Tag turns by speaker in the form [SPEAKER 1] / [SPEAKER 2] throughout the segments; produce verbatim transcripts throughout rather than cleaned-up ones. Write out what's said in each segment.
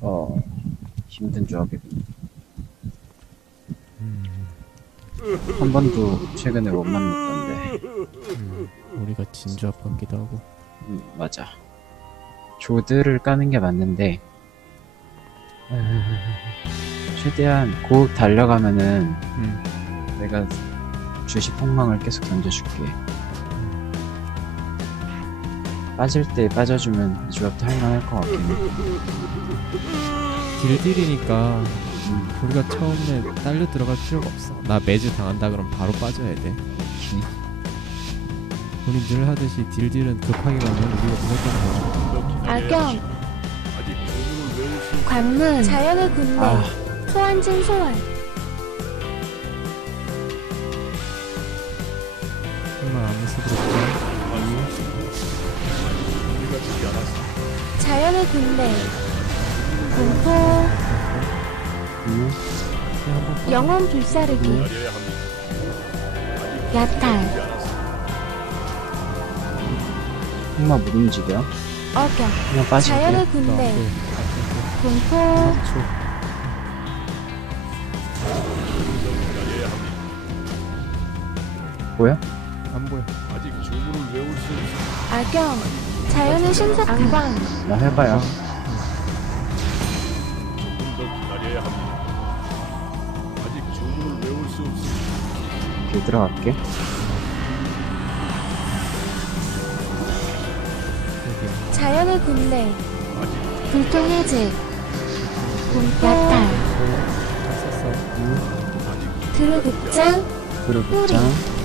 [SPEAKER 1] 어, 힘든 조합이군.
[SPEAKER 2] 음,
[SPEAKER 1] 한 번도 최근에 못 만났던데.
[SPEAKER 2] 음, 우리가 진조합 같기도 하고.
[SPEAKER 1] 음, 맞아. 조드를 까는 게 맞는데, 최대한 고급 달려가면은
[SPEAKER 2] 음,
[SPEAKER 1] 내가 주식 폭망을 계속 던져줄게. 빠질 때 빠져주면 이 조합도 할만할 것 같긴 해.
[SPEAKER 2] 딜딜이니까
[SPEAKER 1] 음,
[SPEAKER 2] 우리가 처음에 딸려 들어갈 필요가 없어. 나 매주 당한다 그럼 바로 빠져야 돼.
[SPEAKER 1] 오케이.
[SPEAKER 2] 우리 늘 하듯이 딜딜은 급하게 가면 우리가 무조건 가져.
[SPEAKER 3] 악영 관문 자연의 군대
[SPEAKER 1] 아,
[SPEAKER 3] 소환진 소환
[SPEAKER 2] 정말 아무 수도 없고.
[SPEAKER 3] 자연의 군대 공포
[SPEAKER 1] 음,
[SPEAKER 2] 그냥 한번 빠져.
[SPEAKER 3] 영혼 불사르기 야탈
[SPEAKER 1] 흑마 못 움직여.
[SPEAKER 3] 억영
[SPEAKER 1] 그냥 빠질게.
[SPEAKER 3] 자연의
[SPEAKER 2] 나
[SPEAKER 3] 군대
[SPEAKER 2] 안 보여.
[SPEAKER 3] 공포
[SPEAKER 2] 삼 초.
[SPEAKER 1] 뭐야?
[SPEAKER 2] 안 보여.
[SPEAKER 3] 악영 자연의 신석 안광
[SPEAKER 1] 나 해봐요. 오케이, 들어갈게.
[SPEAKER 2] 여기야.
[SPEAKER 3] 자연의 군대 불통의 제 공포 야탈
[SPEAKER 2] 다 썼어.
[SPEAKER 3] 드루극장
[SPEAKER 1] 그룹장.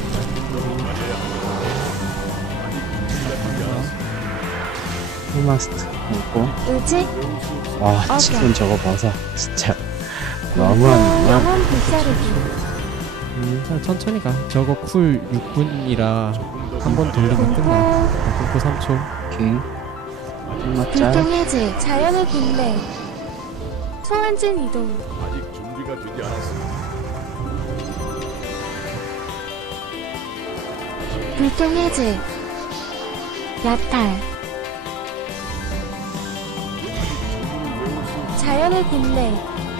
[SPEAKER 1] 흑마스트 있고.
[SPEAKER 3] 의지
[SPEAKER 1] 와, 치킨 저거 봐서 진짜 너무하는구나.
[SPEAKER 3] 영혼 불사르기
[SPEAKER 2] 음, 그냥 천천히 가. 저거 쿨 육 분이라 한 번 돌리면
[SPEAKER 3] 공포
[SPEAKER 2] 끝나. 공포 삼 초.
[SPEAKER 1] 오케이. 흑마 짤.
[SPEAKER 3] 불통의 제 자연의 군대 소환진 이동
[SPEAKER 4] 아직 준비가 되지 않았습니다.
[SPEAKER 3] 불통의 제 야탈 자연의 군대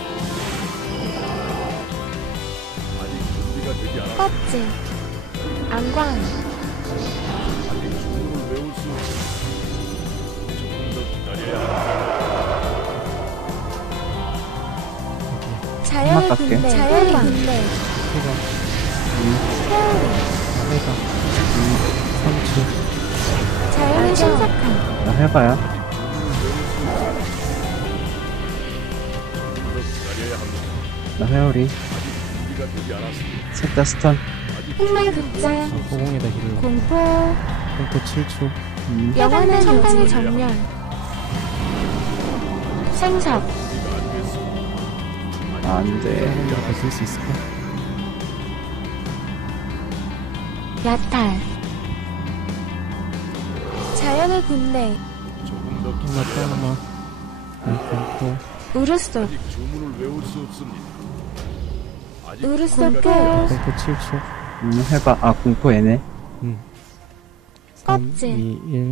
[SPEAKER 4] 아직 준비가 되지 않았습니다.
[SPEAKER 3] 껍질 안광
[SPEAKER 4] 아직 주문을 외울 수 없습니다. 조금 더 기다려야 합니다.
[SPEAKER 3] 자연의
[SPEAKER 1] 음악 갈게.
[SPEAKER 3] 군대 자연의 군대
[SPEAKER 2] 해가.
[SPEAKER 3] 태우리
[SPEAKER 2] 해가. 삼 초.
[SPEAKER 3] 자연의 신속함
[SPEAKER 1] 나 해봐요.
[SPEAKER 4] 기다려야 합니다.
[SPEAKER 1] 나 회오리.
[SPEAKER 4] 준비가 되지 않았습니다.
[SPEAKER 1] 셋 다 스턴.
[SPEAKER 3] 흑마극장
[SPEAKER 2] 호공에다 힐을.
[SPEAKER 3] 공포
[SPEAKER 2] 공포 칠 초.
[SPEAKER 1] 음,
[SPEAKER 3] 영원한 청간의 정렬 생석
[SPEAKER 1] 안 돼.
[SPEAKER 2] 호공이라 버틸 수 있을까?
[SPEAKER 3] 야탈 자연의 군대
[SPEAKER 4] 조금 더
[SPEAKER 2] 하나 또
[SPEAKER 4] 기다려야 합니다.
[SPEAKER 2] 하나. 공포.
[SPEAKER 3] 우르솔
[SPEAKER 4] 아직 주문을 외울 수 없습니다. 아직
[SPEAKER 3] 우르솔 끝
[SPEAKER 2] 공포 칠 초.
[SPEAKER 1] 음, 해봐. 아, 공포 얘네.
[SPEAKER 2] 음. 삼,
[SPEAKER 3] 껍질.
[SPEAKER 2] 이, 일.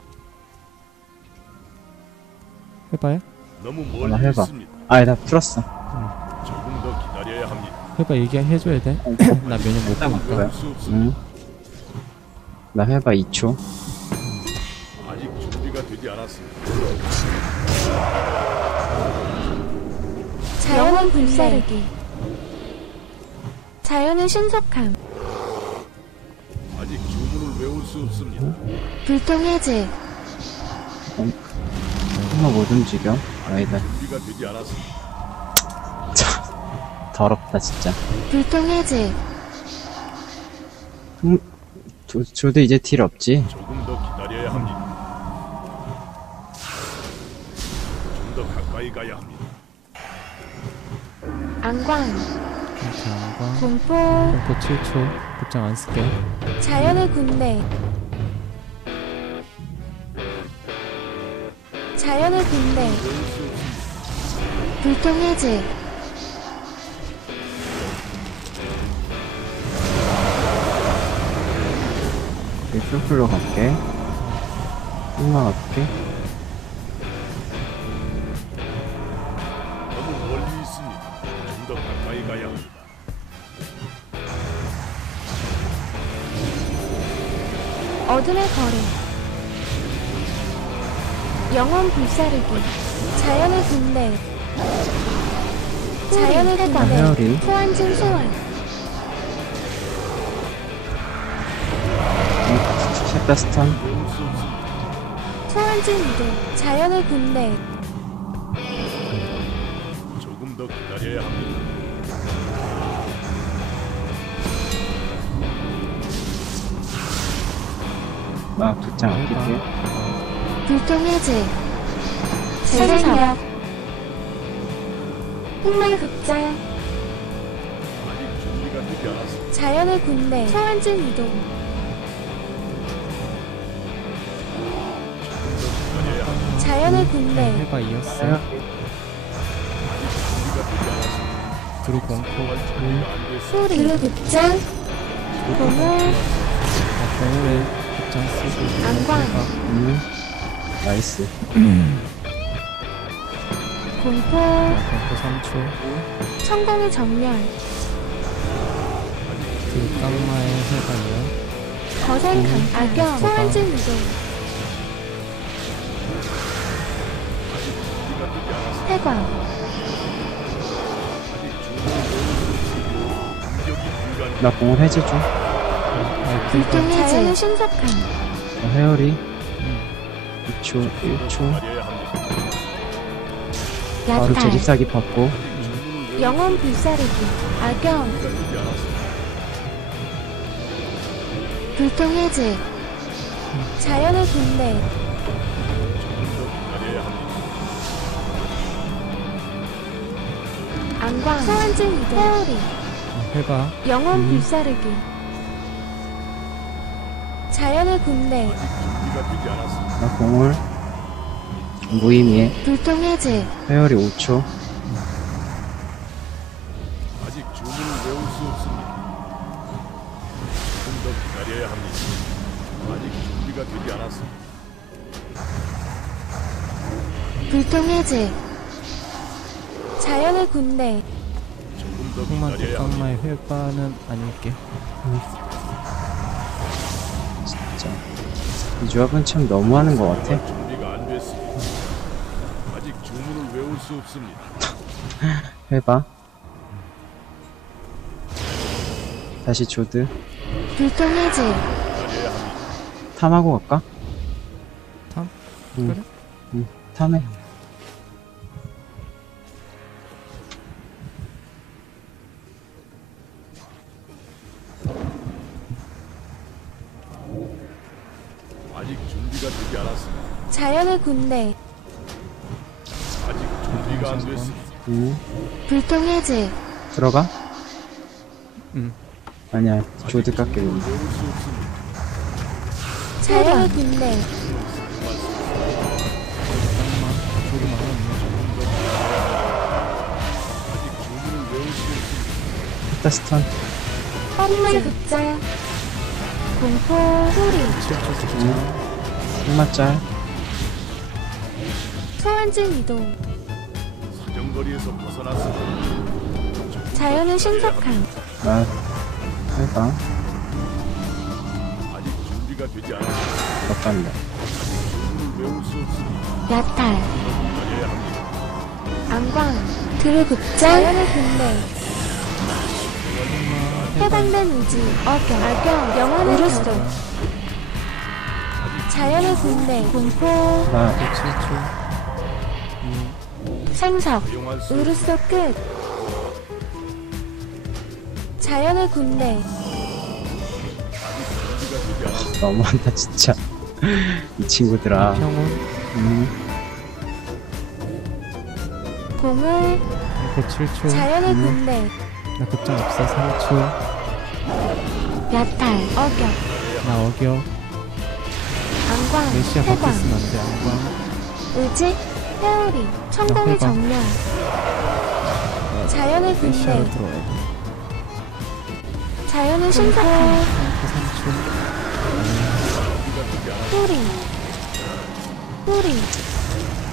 [SPEAKER 2] 해봐요?
[SPEAKER 4] 너무
[SPEAKER 1] 나
[SPEAKER 4] 멀리
[SPEAKER 1] 해봐.
[SPEAKER 4] 있습니다.
[SPEAKER 1] 아, 나 풀었어.
[SPEAKER 4] 조금 더 기다려야 합니다.
[SPEAKER 2] 해봐, 얘기해줘야 돼.
[SPEAKER 1] 어,
[SPEAKER 2] 나 면역 못 보니까.
[SPEAKER 1] 뭐야?
[SPEAKER 4] 수 없습니다.
[SPEAKER 1] 음. 나 해봐, 이 초.
[SPEAKER 4] 아직 준비가 되지 않았습니다.
[SPEAKER 3] 자연의 불사르기 자연의 신속함
[SPEAKER 4] 아직 주문을 외울 수 없습니다.
[SPEAKER 3] 불통의 제
[SPEAKER 1] 흑마 못 움직여. 아니다.
[SPEAKER 4] 준비가 되지 않았습니다.
[SPEAKER 1] 더럽다, 진짜.
[SPEAKER 3] 불통의 제
[SPEAKER 1] 음, 조, 조도 이제 딜 없지?
[SPEAKER 4] 조금 더 기다려야 합니다. 좀 더 가까이 가야 합니다.
[SPEAKER 3] 안광
[SPEAKER 2] 이렇게 안과.
[SPEAKER 3] 공포
[SPEAKER 2] 공포 칠 초. 급장 안 쓸게.
[SPEAKER 3] 자연의 군대 자연의 군대 불통의 제
[SPEAKER 1] 여기 풀풀로 갈게. 흑마 갈게.
[SPEAKER 3] 어둠의 거래. 영혼 불사르기. 자연의 군대. 자연의 군대.
[SPEAKER 1] 헤어리.
[SPEAKER 3] 소환진 소환.
[SPEAKER 1] 셋 다 스턴.
[SPEAKER 3] 소환진 이동. 자연의 군대.
[SPEAKER 4] 조금 더 기다려야 합니다.
[SPEAKER 1] 아, 두장 아낄게요.
[SPEAKER 3] 불통해제. 재생력. 흑마극장.
[SPEAKER 4] 아직 준비가 되지 않았습니다.
[SPEAKER 3] 자연의 군대. 소환진 이동.
[SPEAKER 4] 기다려야 합니다.
[SPEAKER 3] 자연의 군대.
[SPEAKER 2] 해가 이었어.
[SPEAKER 1] 헤어리.
[SPEAKER 4] 준비가 되지 않았습니다.
[SPEAKER 2] 두루 공포.
[SPEAKER 4] 준비가 안 됐습니다.
[SPEAKER 3] 소리. 극장. 공을.
[SPEAKER 2] 공을에 극장 쓰고.
[SPEAKER 3] 안광.
[SPEAKER 2] 해가.
[SPEAKER 1] 음. 나이스.
[SPEAKER 3] 공포.
[SPEAKER 2] 공포 삼 초.
[SPEAKER 3] 천공의 정렬.
[SPEAKER 2] 그 깡마의 해가 이어.
[SPEAKER 3] 거센 강. 악영. 소환진 이동. 해광.
[SPEAKER 1] 나 공을 해제 좀.
[SPEAKER 3] 불통해제. 자연의 신속함.
[SPEAKER 1] 어, 헤어리. 이 초, 일 초.
[SPEAKER 4] 기다려야 합니다.
[SPEAKER 1] 바로
[SPEAKER 3] 야탈.
[SPEAKER 1] 제집사기 받고.
[SPEAKER 3] 영혼 불사르기. 악영.
[SPEAKER 4] 준비가 되지 않았습니다.
[SPEAKER 3] 불통해제. 자연의 군대.
[SPEAKER 4] 조금 더 기다려야 합니다.
[SPEAKER 3] 안광. 소환진 이동. 헤어리.
[SPEAKER 2] 해가.
[SPEAKER 3] 영혼
[SPEAKER 1] 음.
[SPEAKER 3] 불사르기. 자연의 군대.
[SPEAKER 4] 준비가 되지 않았습니다.
[SPEAKER 1] 나 공을. 무의미해.
[SPEAKER 3] 불통해제.
[SPEAKER 1] 헤어리 오 초.
[SPEAKER 4] 아직 주문을 외울 수 없습니다. 조금 더 기다려야 합니다. 아직 준비가 되지 않았습니다.
[SPEAKER 3] 불통해제. 자연의 군대.
[SPEAKER 4] 조금 더
[SPEAKER 2] 흑마 그
[SPEAKER 4] 기다려야 합니다.
[SPEAKER 2] 깡마의 회바는 아닐게.
[SPEAKER 1] 진짜. 이 조합은 참 너무하는 것 같아.
[SPEAKER 4] 준비가 안 됐습니다. 아직 주문을 외울 수 없습니다.
[SPEAKER 1] 해봐. 다시 조드.
[SPEAKER 3] 불통해제.
[SPEAKER 4] 기다려야 합니다.
[SPEAKER 1] 탐하고 갈까?
[SPEAKER 2] 탐?
[SPEAKER 1] 응.
[SPEAKER 2] 그래?
[SPEAKER 1] 응, 탐해.
[SPEAKER 4] 아직 준비가 되지 않았습니다.
[SPEAKER 3] 자연의 군대.
[SPEAKER 4] 아직 준비가 안 됐습니다.
[SPEAKER 1] 응.
[SPEAKER 3] 불통해제.
[SPEAKER 1] 들어가?
[SPEAKER 2] 응.
[SPEAKER 1] 아니야, 조드 깎게 된다.
[SPEAKER 4] 외울 수 없습니다.
[SPEAKER 3] 자연의 군대.
[SPEAKER 2] 깡마. 조금 많았네.
[SPEAKER 4] 아직 주문을 외울 수 없습니다.
[SPEAKER 1] 히타 스턴.
[SPEAKER 3] 험의 극장. 공포. 소리.
[SPEAKER 2] 칠 초
[SPEAKER 1] 응.
[SPEAKER 2] 직전.
[SPEAKER 1] 흑마짤.
[SPEAKER 3] 소환진 이동.
[SPEAKER 4] 사정거리에서 벗어났습니다.
[SPEAKER 3] 자연의 신속함.
[SPEAKER 1] 나 해봐.
[SPEAKER 4] 아직 준비가 되지 않았습니다.
[SPEAKER 1] 몇 간다.
[SPEAKER 4] 주문을 외울 수 없습니다.
[SPEAKER 3] 야탈.
[SPEAKER 4] 기다려야 합니다.
[SPEAKER 3] 안광. 드루극장. 자연의 군대. 해방된 의지. 어경. 악영. 영혼의 우르스. 자연의 군대. 공포.
[SPEAKER 1] 나
[SPEAKER 2] 칠 초.
[SPEAKER 3] 생석.
[SPEAKER 4] 사용할 수
[SPEAKER 3] 우르스 끝. 자연의 군대.
[SPEAKER 4] 준비가 되지 않았습니다.
[SPEAKER 1] 너무한다 진짜. 이 친구들아.
[SPEAKER 2] 평온.
[SPEAKER 1] 음.
[SPEAKER 3] 공을.
[SPEAKER 2] 공포 칠 초.
[SPEAKER 3] 자연의
[SPEAKER 1] 음.
[SPEAKER 3] 군대.
[SPEAKER 2] 나 극장 없어 삼 초.
[SPEAKER 3] 야탈. 어경.
[SPEAKER 2] 나 어겨.
[SPEAKER 3] 안광.
[SPEAKER 2] 메시아
[SPEAKER 3] 해광.
[SPEAKER 2] 바뀌었으면 안돼. 안광.
[SPEAKER 3] 의지. 헤어리. 천공의
[SPEAKER 2] 해광.
[SPEAKER 3] 정렬. 자연의
[SPEAKER 2] 메시아로
[SPEAKER 3] 군대.
[SPEAKER 2] 들어와야 돼.
[SPEAKER 3] 자연의 신속함.
[SPEAKER 2] 공포 삼 초.
[SPEAKER 3] 뿌리. 뿌리.